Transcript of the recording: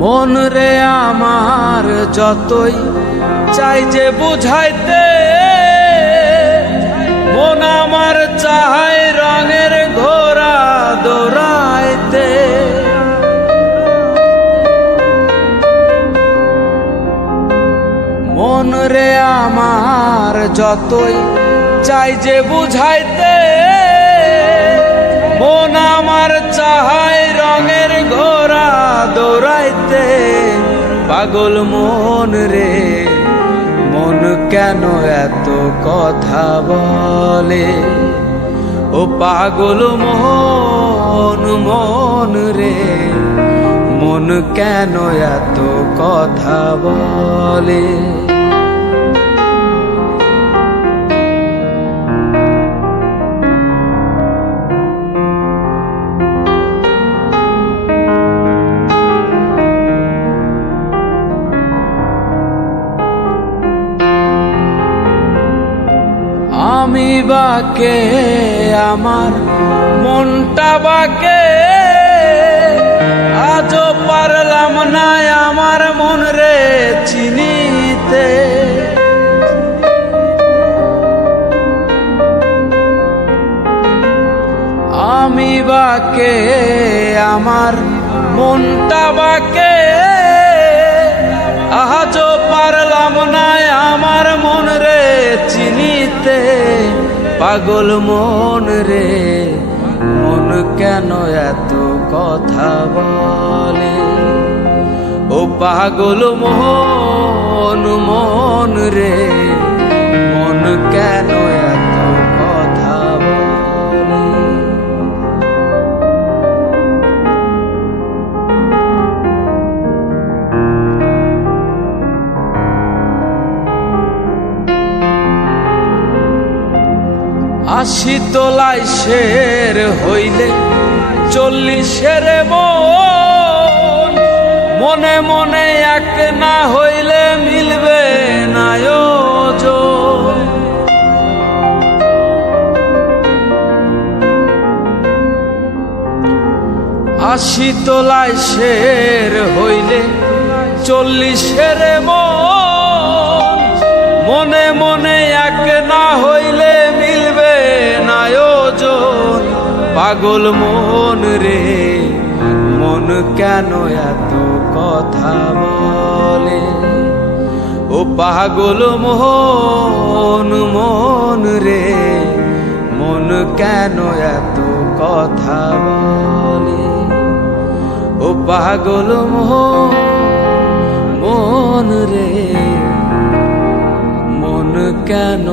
মন রে আমার যতই চাই যে বুঝাইতে, মন আমার চায় রঙের ঘোড়া দৌড়াইতে। মন রে আমার যতই চাই যে বুঝাইতে, মন আমার চায় রঙের ঘোড়া দৌড়াইতে। পাগল মন রে মন কেন এত কথা বলে, ও পাগল মন মন রে মন কেন এত কথা বলে। আমি বাকে আমার মনটা বাকে, আজও পারলাম না আমার মন রে চিনিতে। আমি বাকে আমার মনটা বাকে, আজও পারলাম না আমার মন রে চিনিতে। পাগল মন রে মন কেন এত কথা বলে, ও পাগল মন মন রে মন কেন এত কথা বলে। আশি তোলাই শের হইলে 40-এর মন, মনে মনে এক না হইলে মিলবে না ওজন। আশি তোলাই শের হইলে 40-এর মন, মনে মনে এক না হইলে মিলবে না ওজন। পাগল মন রে মন কেন এত কথা বলে, ও পাগল মন মন রে মন কেন এত কথা বলে, ও পাগল মন রে মন কেন